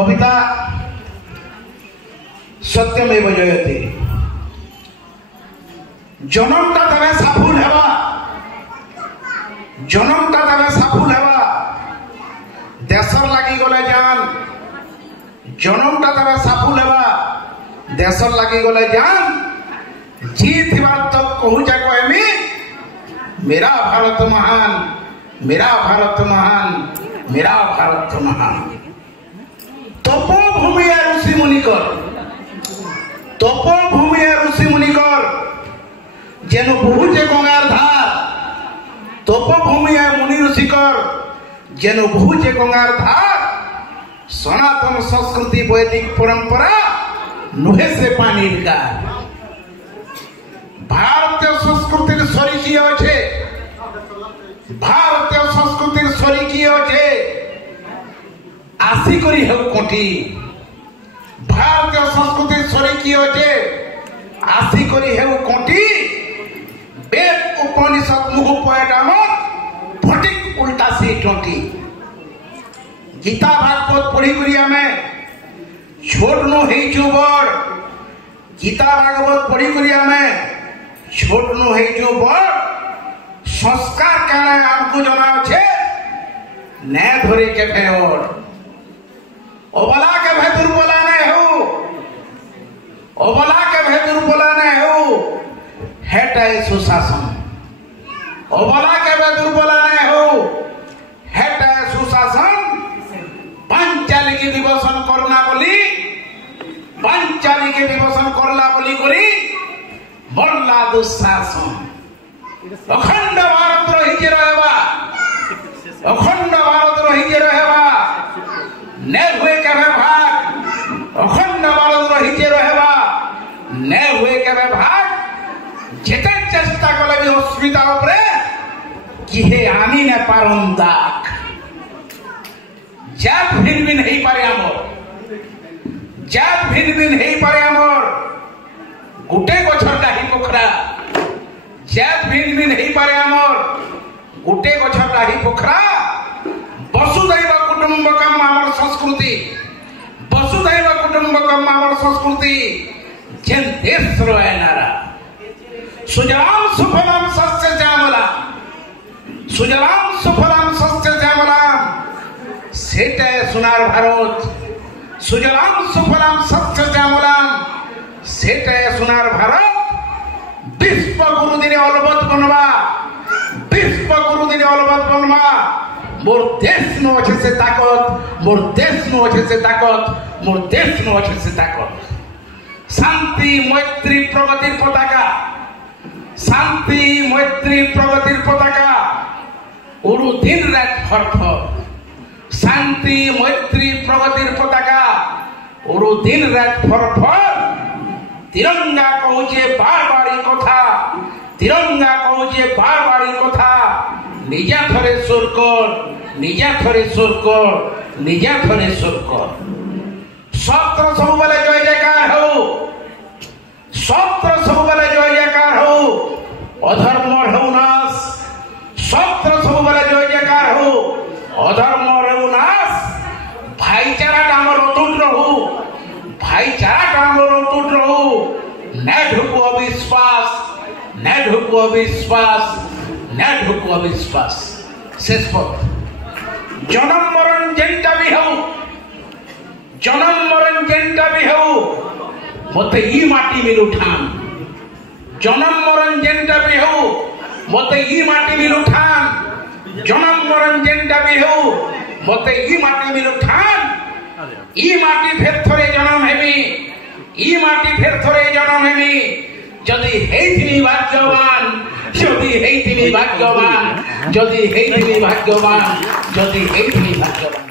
कविता सत्यमेव जयते जनमटा तबे सफल हेबा जनमटा तबे सफल हेबा देशर लागि गले जान जनमटा तबे सफल हेबा देशर लागि गले जान जीत तो कहू जा कहमी मेरा भारत महान मेरा भारत महान मेरा भारत महान तपोभूमि ऋषि मुनिकर तपोभूमि ऋषि मुनिकर जेनु बहुजे गंगार धार तपोभूमि मुनि ऋषिकर जेनु बहुजे गंगार धार सनातन संस्कृति वैदिक परंपरा नुहे से पानी गार भारतीय संस्कृतिर सरी की अच्छे भारतीय संस्कृतिर सरी की अच्छे आसी करी हेउ कोठी भारतीय संस्कृतिर सरी की अच्छे आसी करी हेउ कोठी वेद उपनिषद मुह पयडाम फटिक उल्टा सी टोटी गीता भागवत पढ़ी करी हमें छोट नो हेचु बड़ गीता भागवत पढ़ी करी हमें छोट नो हेचु बड़ संस्कार काना हमको जना छे ने धरे के फेर ओबला के भेदुर बोला ने हो ओबला के भेदुर बोला ने हो हेटाय सुशासन ओबला के भेदुर बोला ने हो हेटाय सुशासन पंचालिकी दिवसन करना बोली पंचालिकी दिवसन करला बोली करी बल्ला दुशासन अखंड भारत रही रहबा अखंड भारत रही रहबा ने हुए केबे भाग अखंड भारत रही रहबा ने हुए केबे भाग जेते चेष्टा कले भी अस्मिता उपरे कि हे आनी ने पारन दाग जात भिन्न भिन्न हेई पारे हमर जात भिन्न भिन्न हेई पारे हमर गुटे गछर डाही पोखरा जात भिन्न भिन्न हेई पारे हमर गुटे गछर डाही पोखरा वसुधैव कुटुंबकम हमर संस्कृति वसुधैव कुटुंबकम हमर संस्कृति जेन देश रोए नारा सुजलाम सुफलाम सस्य श्यामलाम सुजलाम सुफलाम सस्य श्यामलाम सेटे सोनार भारत सुजलाम सुफलाम सस्य श्यामलाम सेटे सोनार भारत विश्व गुरु दिने अलबत बनवा विश्व गुरु दिने अलबत बनवा मोर देश नो अच्छे से ताकत मोर देश नो अच्छे से ताकत मोर देश नो अच्छे से ताकत शांति मैत्री प्रगतिर पताका शांति मैत्री प्रगतिर पताका उड़ू दिन रात फरफर शांति मैत्री प्रगतिर पताका उड़ू दिन रात फरफर तिरंगा कहूचे बार बारी कथा तिरंगा कहूचे बार बारी कथा निजा थरे सुर कर निजा थरे सुर कर निजा थरे सुर कर सत्र सब बेले जय जयकार हो सत्र सब बेले जय जयकार हो अधर्म हो नाश सत्र सब बेले जय जयकार हो अधर्म हो नाश भाईचारा डामर अटूट रहू भाईचारा डामर अटूट रहू न ढुकू अविश्वास न ढुकू अविश्वास न ढुकू अविश्वास शेष पद जन्म मरण जेंटा भी हो जन्म मरण जेंटा भी हो मते ई माटी मिल उठान जन्म मरण जेंटा भी हो मते ई माटी मिल उठान जन्म मरण जेंटा भी हो मते ई माटी मिल उठान ई माटी फेर थोरे जन्म हेबी ई माटी फेर थोरे जन्म हेबी जदि हेइथिनी भाग्यवान जदि हेइथिनी भाग्यवान जदि हेइथिनी भाग्यवान जदि हेइथिनी भाग्यवान।